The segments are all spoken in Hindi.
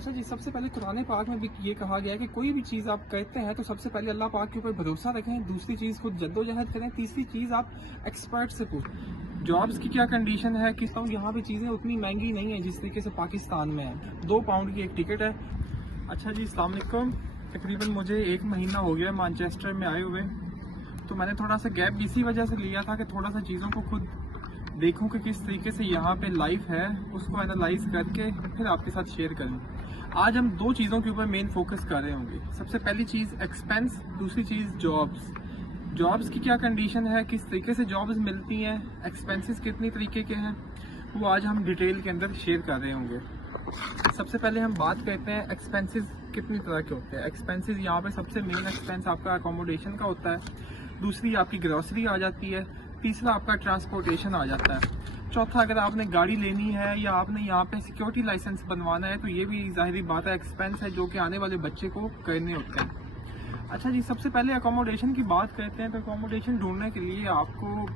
अच्छा जी, सबसे पहले कुरान पाक में भी ये कहा गया है कि कोई भी चीज़ आप कहते हैं तो सबसे पहले अल्लाह पाक के ऊपर भरोसा रखें, दूसरी चीज़ खुद जद्दोजहद करें, तीसरी चीज़ आप एक्सपर्ट से पूछें। जॉब्स की क्या कंडीशन है कि यहाँ पे चीज़ें उतनी महंगी नहीं है जिस तरीके से पाकिस्तान में है। 2 पाउंड की एक टिकट है। अच्छा जी, अस्सलाम वालेकुम। तकरीबन मुझे 1 महीना हो गया मैनचेस्टर में आए हुए, तो मैंने थोड़ा सा गैप इसी वजह से लिया था कि थोड़ा सा चीज़ों को खुद देखूं कि किस तरीके से यहाँ पे लाइफ है, उसको एनालाइज करके फिर आपके साथ शेयर करूं। आज हम 2 चीज़ों के ऊपर मेन फोकस कर रहे होंगे। सबसे पहली चीज़ एक्सपेंस, दूसरी चीज़ जॉब्स। जॉब्स की क्या कंडीशन है, किस तरीके से जॉब्स मिलती हैं, एक्सपेंसेस कितनी तरीके के हैं, वो आज हम डिटेल के अंदर शेयर कर रहे होंगे। सबसे पहले हम बात करते हैं एक्सपेंसेस कितनी तरह के होते हैं। एक्सपेंसेस यहाँ पे सबसे मेन एक्सपेंस आपका अकोमोडेशन का होता है, दूसरी आपकी ग्रोसरी आ जाती है, तीसरा आपका ट्रांसपोर्टेशन आ जाता है, चौथा अगर आपने गाड़ी लेनी है या आपने यहाँ पे सिक्योरिटी लाइसेंस बनवाना है तो ये भी जाहिर बात है एक्सपेंस है जो कि आने वाले बच्चे को करने होते हैं। अच्छा जी, सबसे पहले अकोमोडेशन की बात करते हैं तो अकोमोडेशन ढूंढने के लिए आपको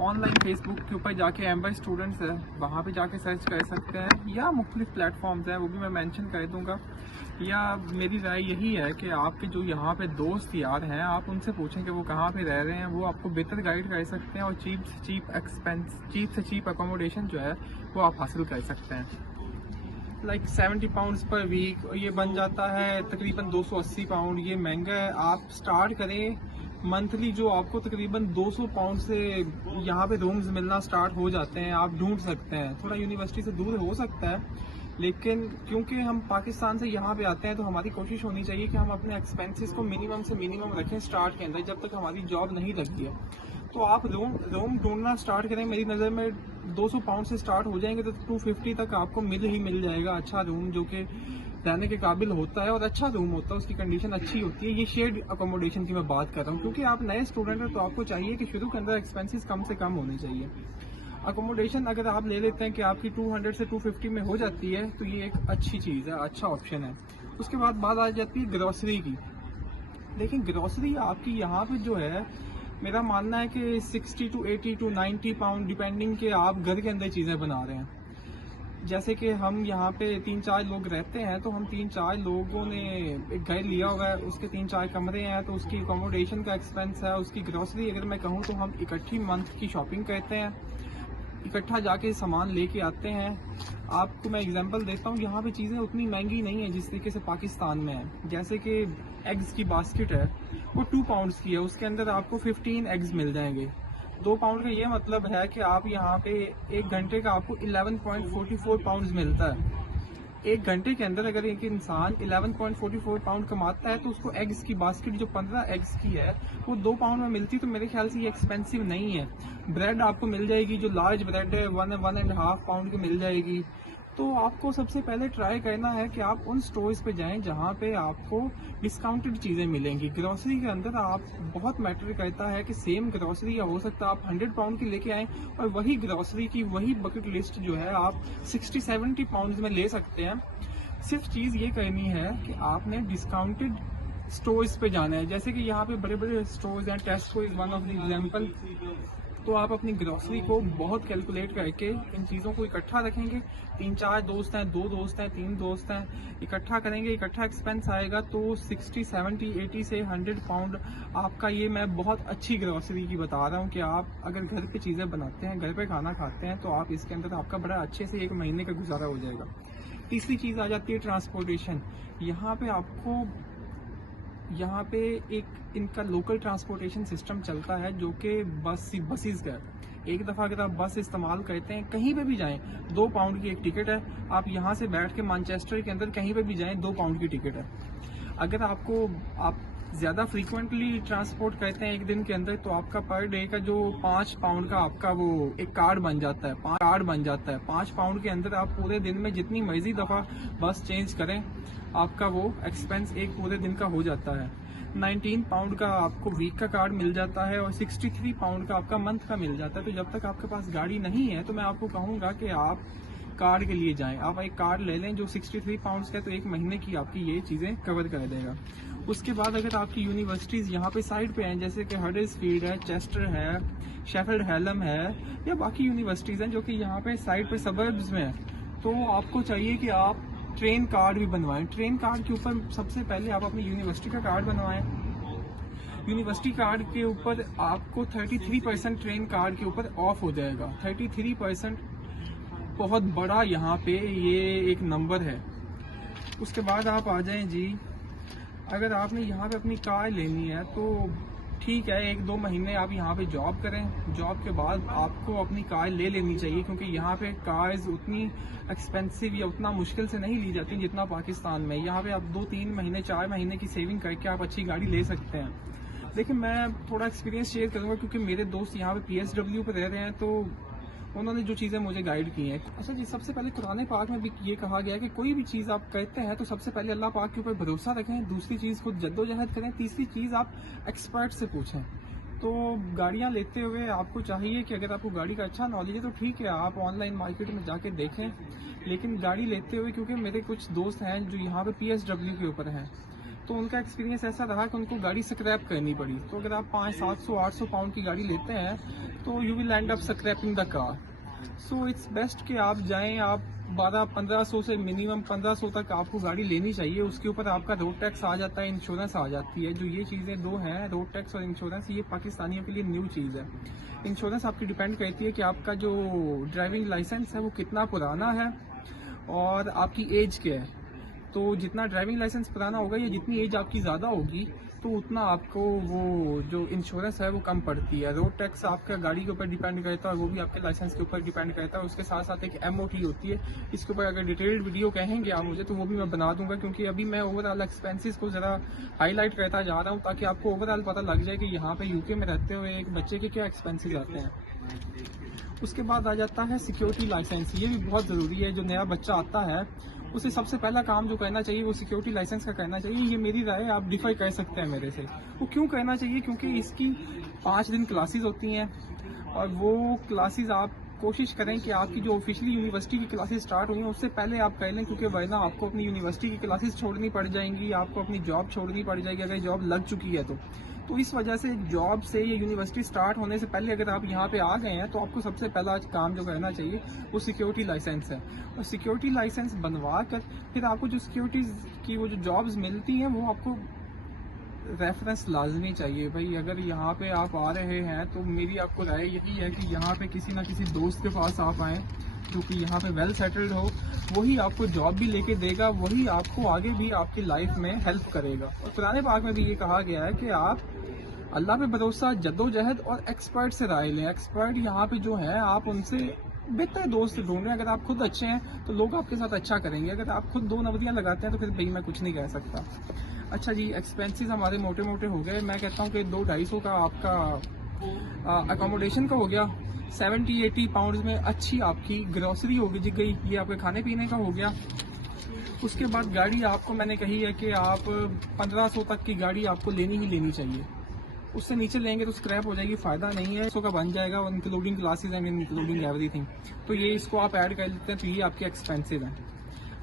ऑनलाइन फेसबुक के ऊपर जाके एम्बर स्टूडेंट्स है वहाँ पे जाके सर्च कर सकते हैं, या मुख्तलिफ प्लेटफॉर्म्स हैं वो भी मैं मेंशन कर दूँगा। या मेरी राय यही है कि आपके जो यहाँ पे दोस्त यार हैं आप उनसे पूछें कि वो कहाँ पे रह रहे हैं, वो आपको बेहतर गाइड कर सकते हैं और चीप से चीप अकोमोडेशन जो है वो आप हासिल कर सकते हैं। लाइक 70 पाउंड्स पर वीक ये बन जाता है तकरीबन 280 पाउंड। ये महंगा है। आप स्टार्ट करें मंथली जो आपको तकरीबन 200 पाउंड से यहाँ पे रूम्स मिलना स्टार्ट हो जाते हैं, आप ढूंढ सकते हैं। थोड़ा यूनिवर्सिटी से दूर हो सकता है, लेकिन क्योंकि हम पाकिस्तान से यहाँ पे आते हैं तो हमारी कोशिश होनी चाहिए कि हम अपने एक्सपेंसेस को मिनिमम से मिनिमम रखें स्टार्ट के अंदर, जब तक हमारी जॉब नहीं लगती है। तो आप रूम ढूंढना स्टार्ट करें। मेरी नज़र में 200 पाउंड से स्टार्ट हो जाएंगे तो 250 तक आपको मिल जाएगा अच्छा रूम जो कि रहने के काबिल होता है और अच्छा रूम होता है, उसकी कंडीशन अच्छी होती है। ये शेयर्ड अकोमोडेशन की मैं बात कर रहा हूँ, क्योंकि आप नए स्टूडेंट हैं तो आपको चाहिए कि शुरू के अंदर एक्सपेंसेस कम से कम होने चाहिए। अकोमोडेशन अगर आप ले लेते हैं कि आपकी 200 से 250 में हो जाती है तो ये एक अच्छी चीज़ है, अच्छा ऑप्शन है। उसके बाद बात आ जाती है ग्रॉसरी की। लेकिन ग्रॉसरी आपकी यहाँ पे जो है, मेरा मानना है कि 60 टू 80 टू 90 पाउंड डिपेंडिंग के आप घर के अंदर चीज़ें बना रहे हैं। जैसे कि हम यहाँ पे 3-4 लोग रहते हैं तो हम 3-4 लोगों ने एक घर लिया हुआ है, उसके 3-4 कमरे हैं, तो उसकी अकोमोडेशन का एक्सपेंस है, उसकी ग्रॉसरी अगर मैं कहूँ तो हम इकट्ठी मंथ की शॉपिंग करते हैं, इकट्ठा जाके सामान लेके आते हैं। आपको मैं एग्जांपल देता हूँ, यहाँ पे चीज़ें उतनी महंगी नहीं है जिस तरीके से पाकिस्तान में है। जैसे कि एग्स की बास्केट है वो 2 पाउंड्स की है, उसके अंदर आपको 15 एग्स मिल जाएंगे। 2 पाउंड का ये मतलब है कि आप यहाँ पे 1 घंटे का आपको 11.44 पाउंड मिलता है। 1 घंटे के अंदर अगर एक इंसान 11.44 पाउंड कमाता है तो उसको एग्स की बास्केट जो 15 एग्स की है वो 2 पाउंड में मिलती है, तो मेरे ख्याल से ये एक्सपेंसिव नहीं है। ब्रेड आपको मिल जाएगी, जो लार्ज ब्रेड है 1.5 पाउंड की मिल जाएगी। तो आपको सबसे पहले ट्राई करना है कि आप उन स्टोर्स पे जाएं जहां पे आपको डिस्काउंटेड चीज़ें मिलेंगी। ग्रॉसरी के अंदर आप बहुत मैटर करता है कि सेम ग्रॉसरी या हो सकता है आप 100 पाउंड की लेके आएँ और वही ग्रॉसरी की वही बकेट लिस्ट जो है आप 60-70 पाउंड में ले सकते हैं। सिर्फ चीज़ ये करनी है कि आपने डिस्काउंटेड स्टोर्स पे जाना है। जैसे कि यहाँ पे बड़े बड़े स्टोर्स हैं, टेस्को is one of the example. तो आप अपनी ग्रॉसरी को बहुत कैलकुलेट करके इन चीज़ों को इकट्ठा रखेंगे। 3-4 दोस्त हैं, 2 दोस्त हैं, 3 दोस्त हैं, इकट्ठा करेंगे, इकट्ठा एक्सपेंस आएगा तो 60, 70, 80 से 100 पाउंड आपका। ये मैं बहुत अच्छी ग्रॉसरी की बता रहा हूँ कि आप अगर घर पे चीज़ें बनाते हैं, घर पे खाना खाते हैं तो आप इसके अंदर आपका बड़ा अच्छे से 1 महीने का गुजारा हो जाएगा। तीसरी चीज़ आ जाती है ट्रांसपोर्टेशन। यहाँ पे एक इनका लोकल ट्रांसपोर्टेशन सिस्टम चलता है जो कि बसेस का है। एक दफ़ा अगर आप बस इस्तेमाल करते हैं, कहीं पे भी जाएं, 2 पाउंड की एक टिकट है। आप यहाँ से बैठ के मैनचेस्टर के अंदर कहीं पे भी जाएं, 2 पाउंड की टिकट है। अगर आप ज़्यादा फ्रीक्वेंटली ट्रांसपोर्ट करते हैं एक दिन के अंदर तो आपका पर डे का जो 5 पाउंड का आपका वो एक कार्ड बन जाता है। 5 पाउंड के अंदर आप पूरे दिन में जितनी मर्जी दफ़ा बस चेंज करें आपका वो एक्सपेंस एक पूरे दिन का हो जाता है। 19 पाउंड का आपको वीक का कार्ड मिल जाता है और 63 पाउंड का आपका मंथ का मिल जाता है। तो जब तक आपके पास गाड़ी नहीं है तो मैं आपको कहूँगा कि आप कार्ड के लिए जाएं। आप एक कार्ड ले लें जो 63 पाउंड्स का है, तो 1 महीने की आपकी ये चीज़ें कवर कर देगा। उसके बाद अगर आपकी यूनिवर्सिटीज़ यहाँ पे साइड पे हैं, जैसे कि हडर्सफील्ड है, चेस्टर है, शेफील्ड हैलम है, या बाकी यूनिवर्सिटीज़ हैं जो कि यहाँ पे साइड पे सबर्ब्स में है, तो आपको चाहिए कि आप ट्रेन कार्ड भी बनवाएं। ट्रेन कार्ड के ऊपर सबसे पहले आप अपनी यूनिवर्सिटी का कार्ड बनवाएं। यूनिवर्सिटी कार्ड के ऊपर आपको 33% ट्रेन कार्ड के ऊपर ऑफ हो जाएगा। 33% बहुत बड़ा यहाँ पे ये एक नंबर है। उसके बाद आप आ जाएं जी, अगर आपने यहाँ पे अपनी कार लेनी है तो ठीक है, 1-2 महीने आप यहाँ पे जॉब करें। जॉब के बाद आपको अपनी कार ले लेनी चाहिए, क्योंकि यहाँ पे कार्स उतनी एक्सपेंसिव या उतना मुश्किल से नहीं ली जाती जितना पाकिस्तान में। यहाँ पे आप 2-3 महीने 4 महीने की सेविंग करके आप अच्छी गाड़ी ले सकते हैं। लेकिन मैं थोड़ा एक्सपीरियंस शेयर करूँगा, क्योंकि मेरे दोस्त यहाँ पे PSW पे रह रहे हैं, तो उन्होंने जो चीज़ें मुझे गाइड की हैं। अच्छा जी, सबसे पहले कुरान पाक में भी ये कहा गया है कि कोई भी चीज़ आप कहते हैं तो सबसे पहले अल्लाह पाक के ऊपर भरोसा रखें। दूसरी चीज़ खुद जद्दोजहद करें। तीसरी चीज़ आप एक्सपर्ट से पूछें। तो गाड़ियाँ लेते हुए आपको चाहिए कि अगर आपको गाड़ी का अच्छा नॉलेज है तो ठीक है, आप ऑनलाइन मार्केट में जाके देखें। लेकिन गाड़ी लेते हुए, क्योंकि मेरे कुछ दोस्त हैं जो यहाँ पे PSW के ऊपर हैं, तो उनका एक्सपीरियंस ऐसा रहा कि उनको गाड़ी स्क्रैप करनी पड़ी। तो अगर आप 500-700-800 पाउंड की गाड़ी लेते हैं तो you will end up scrapping the car. So it's best कि आप जाएं, आप 1200-1500 से मिनिमम 1500 तक आपको गाड़ी लेनी चाहिए। उसके ऊपर आपका रोड टैक्स आ जाता है, इंश्योरेंस आ जाती है। जो ये चीज़ें दो हैं, रोड टैक्स और इंश्योरेंस, ये पाकिस्तानियों के लिए न्यू चीज़ है। इंश्योरेंस आपकी डिपेंड करती है कि आपका जो ड्राइविंग लाइसेंस है वो कितना पुराना है और आपकी एज क्या है। तो जितना ड्राइविंग लाइसेंस पुराना होगा या जितनी एज आपकी ज़्यादा होगी तो उतना आपको वो जो इंश्योरेंस है वो कम पड़ती है। रोड टैक्स आपका गाड़ी के ऊपर डिपेंड करता है, वो भी आपके लाइसेंस के ऊपर डिपेंड करता है। उसके साथ साथ एक MOT होती है। इसके ऊपर अगर डिटेल्ड वीडियो कहेंगे आप मुझे तो वो भी मैं बना दूंगा, क्योंकि अभी मैं ओवरऑल एक्सपेंसेस को ज़रा हाईलाइट करता जा रहा हूँ, ताकि आपको ओवरऑल पता लग जाए कि यहाँ पे UK में रहते हुए एक बच्चे के क्या एक्सपेंसेस आते हैं। उसके बाद आ जाता है सिक्योरिटी लाइसेंस। ये भी बहुत ज़रूरी है। जो नया बच्चा आता है उसे सबसे पहला काम जो करना चाहिए वो सिक्योरिटी लाइसेंस का करना चाहिए। ये मेरी राय है, आप डिफाई कर सकते हैं मेरे से। वो क्यों करना चाहिए? क्योंकि इसकी 5 दिन क्लासेस होती हैं और वो क्लासेस आप कोशिश करें कि आपकी जो ऑफिशियली यूनिवर्सिटी की क्लासेस स्टार्ट हुई हैं उससे पहले आप कर लें, क्योंकि वरना आपको अपनी यूनिवर्सिटी की क्लासेस छोड़नी पड़ जाएंगी, आपको अपनी जॉब छोड़नी पड़ जाएगी अगर जॉब लग चुकी है तो इस वजह से जॉब से या यूनिवर्सिटी स्टार्ट होने से पहले अगर आप यहाँ पे आ गए हैं तो आपको सबसे पहला काम जो करना चाहिए वो सिक्योरिटी लाइसेंस है। और सिक्योरिटी लाइसेंस बनवा कर फिर आपको जो सिक्योरिटी की वो जो जॉब्स मिलती हैं वो आपको रेफरेंस लाजमी चाहिए। भाई अगर यहाँ पे आप आ रहे हैं तो मेरी आपको राय यही है कि यहाँ पे किसी ना किसी दोस्त के पास आप आएँ जो कि यहाँ पे वेल सेटल्ड हो। वही आपको जॉब भी लेके देगा, वही आपको आगे भी आपकी लाइफ में हेल्प करेगा। और कुरान पाक में भी ये कहा गया है कि आप अल्लाह पे भरोसा, जद्दोजहद और एक्सपर्ट से राय लें। एक्सपर्ट यहाँ पे जो है आप उनसे बेहतर दोस्त ढूंढें। अगर आप खुद अच्छे हैं तो लोग आपके साथ अच्छा करेंगे। अगर आप खुद 2 नवरियाँ लगाते हैं तो फिर भाई मैं कुछ नहीं कह सकता। अच्छा जी, एक्सपेंसेस हमारे मोटे मोटे हो गए। मैं कहता हूँ कि 200-250 का आपका अकोमोडेशन का हो गया, 70-80 पाउंड में अच्छी आपकी ग्रोसरी होगी जी गई, ये आपके खाने पीने का हो गया। उसके बाद गाड़ी आपको मैंने कही है कि आप 1500 तक की गाड़ी आपको लेनी ही लेनी चाहिए। उससे नीचे लेंगे तो स्क्रैप हो जाएगी, फ़ायदा नहीं है। 100 का बन जाएगा including classes and including everything. तो ये इसको आप ऐड कर लेते हैं तो ये आपके एक्सपेंसिव हैं।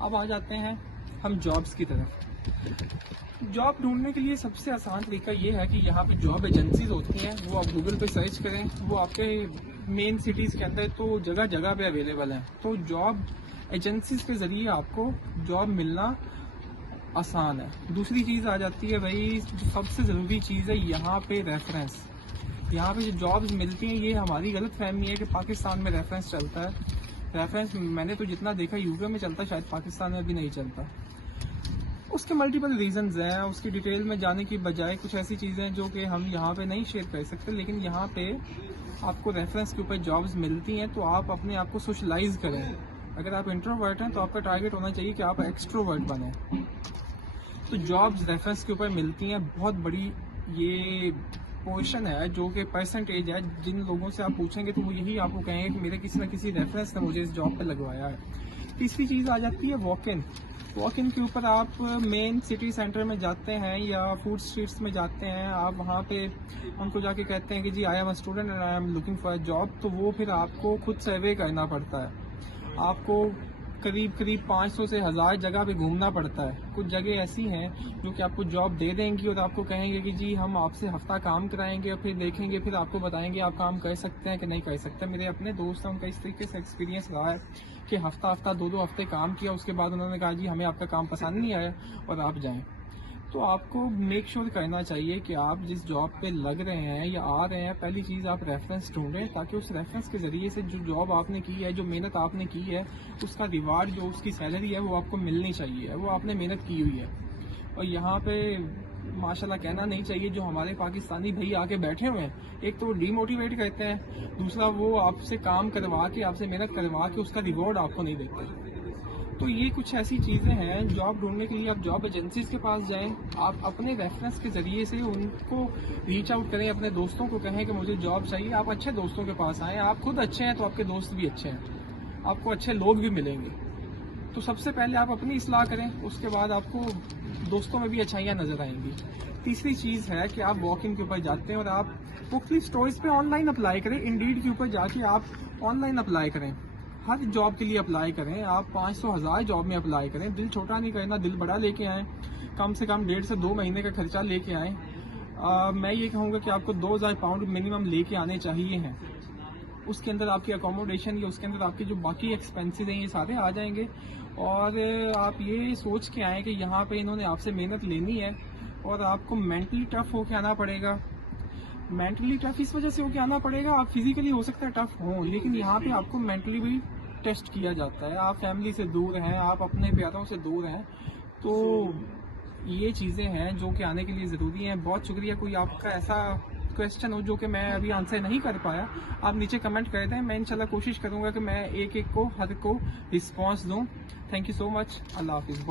अब आ जाते हैं हम जॉब्स की तरफ। जॉब ढूंढने के लिए सबसे आसान तरीका ये है कि यहाँ पे जॉब एजेंसीज होती हैं, वो आप गूगल पे सर्च करें, वो आपके मेन सिटीज़ के अंदर तो जगह जगह पे अवेलेबल हैं। तो जॉब एजेंसीज के ज़रिए आपको जॉब मिलना आसान है। दूसरी चीज़ आ जाती है भाई, जो सबसे ज़रूरी चीज़ है यहाँ पे रेफरेंस। यहाँ पे जो जॉब्स मिलती हैं, ये हमारी गलत फहमी है कि पाकिस्तान में रेफरेंस चलता है। रेफरेंस मैंने तो जितना देखा UK में चलता है, शायद पाकिस्तान में भी नहीं चलता। उसके मल्टीपल रीजंस हैं, उसकी डिटेल में जाने की बजाय कुछ ऐसी चीज़ें जो कि हम यहाँ पे नहीं शेयर कर सकते। लेकिन यहाँ पे आपको रेफरेंस के ऊपर जॉब्स मिलती हैं तो आप अपने आप को सोशलाइज करें। अगर आप इंट्रोवर्ट हैं तो आपका टारगेट होना चाहिए कि आप एक्सट्रोवर्ट बने। तो जॉब्स रेफरेंस के ऊपर मिलती हैं। बहुत बड़ी ये पोजीशन है जो कि परसेंटेज है। जिन लोगों से आप पूछेंगे तो वो यही आपको कहेंगे कि मेरे किसी ना किसी रेफरेंस ने मुझे इस जॉब पे लगवाया है। तीसरी चीज़ आ जाती है वॉक इन। वॉक इन के ऊपर आप मेन सिटी सेंटर में जाते हैं या फूड स्ट्रीट्स में जाते हैं, आप वहाँ पे उनको जाके कहते हैं कि जी I am a student and I am looking for a job. तो वो फिर आपको खुद सर्वे करना पड़ता है। आपको करीब 500 से 1000 जगह पे घूमना पड़ता है। कुछ जगह ऐसी हैं जो कि आपको जॉब दे देंगी और आपको कहेंगे कि जी हम आपसे हफ्ता काम कराएंगे और फिर देखेंगे, फिर आपको बताएंगे आप काम कर सकते हैं कि नहीं कर सकते। मेरे अपने दोस्त हैं, उनका इस तरीके से एक्सपीरियंस रहा है कि हफ्ता 2-2 हफ्ते काम किया, उसके बाद उन्होंने कहा जी हमें आपका काम पसंद नहीं आया और आप जाएं। तो आपको मेक श्योर करना चाहिए कि आप जिस जॉब पे लग रहे हैं या आ रहे हैं, पहली चीज़ आप रेफरेंस ढूंढें, ताकि उस रेफरेंस के ज़रिए से जो जॉब आपने की है, जो मेहनत आपने की है, उसका रिवार्ड जो उसकी सैलरी है वो आपको मिलनी चाहिए, वो आपने मेहनत की हुई है। और यहाँ पे माशाल्लाह कहना नहीं चाहिए, जो हमारे पाकिस्तानी भाई आके बैठे हुए हैं, एक तो वो डीमोटिवेट करते हैं, दूसरा वो आपसे काम करवा के, आपसे मेहनत करवा के उसका रिवॉर्ड आपको नहीं देते। तो ये कुछ ऐसी चीज़ें हैं, जॉब ढूंढने के लिए आप जॉब एजेंसीज के पास जाएं, आप अपने रेफरेंस के ज़रिए से उनको रीच आउट करें, अपने दोस्तों को कहें कि मुझे जॉब चाहिए। आप अच्छे दोस्तों के पास आएँ, आप खुद अच्छे हैं तो आपके दोस्त भी अच्छे हैं, आपको अच्छे लोग भी मिलेंगे। तो सबसे पहले आप अपनी इस्लाह करें, उसके बाद आपको दोस्तों में भी अच्छाइयाँ नज़र आएंगी। तीसरी चीज़ है कि आप वॉकिंग के ऊपर जाते हैं और आप मुख्तलिफ स्टोर्स पे ऑनलाइन अप्लाई करें, इंडीड के ऊपर जाके आप ऑनलाइन अप्लाई करें, हर जॉब के लिए अप्लाई करें। आप 500,000 जॉब में अप्लाई करें, दिल छोटा नहीं करना, दिल बड़ा लेके आएँ, कम से कम 1.5 से 2 महीने का खर्चा लेके आएँ। मैं ये कहूँगा कि आपको 2,000 पाउंड मिनिमम लेके आने चाहिए हैं, उसके अंदर आपकी अकोमोडेशन या उसके अंदर आपके जो बाकी एक्सपेंसेस हैं ये सारे आ जाएंगे। और आप ये सोच के आएँ कि यहाँ पे इन्होंने आपसे मेहनत लेनी है और आपको मेंटली टफ होके आना पड़ेगा। मेंटली टफ इस वजह से होके आना पड़ेगा, आप फिजिकली हो सकता है टफ हो, लेकिन यहाँ पे आपको मेंटली भी टेस्ट किया जाता है। आप फैमिली से दूर हैं, आप अपने प्यारों से दूर हैं, तो ये चीज़ें हैं जो कि आने के लिए ज़रूरी हैं। बहुत शुक्रिया। कोई आपका ऐसा क्वेश्चन हो जो कि मैं अभी आंसर नहीं कर पाया, आप नीचे कमेंट कर दें, मैं इंशाल्लाह कोशिश करूँगा कि मैं एक एक को हर को रिस्पॉन्स दूँ। Thank you so much. अल्लाह हाफिज़। बहुत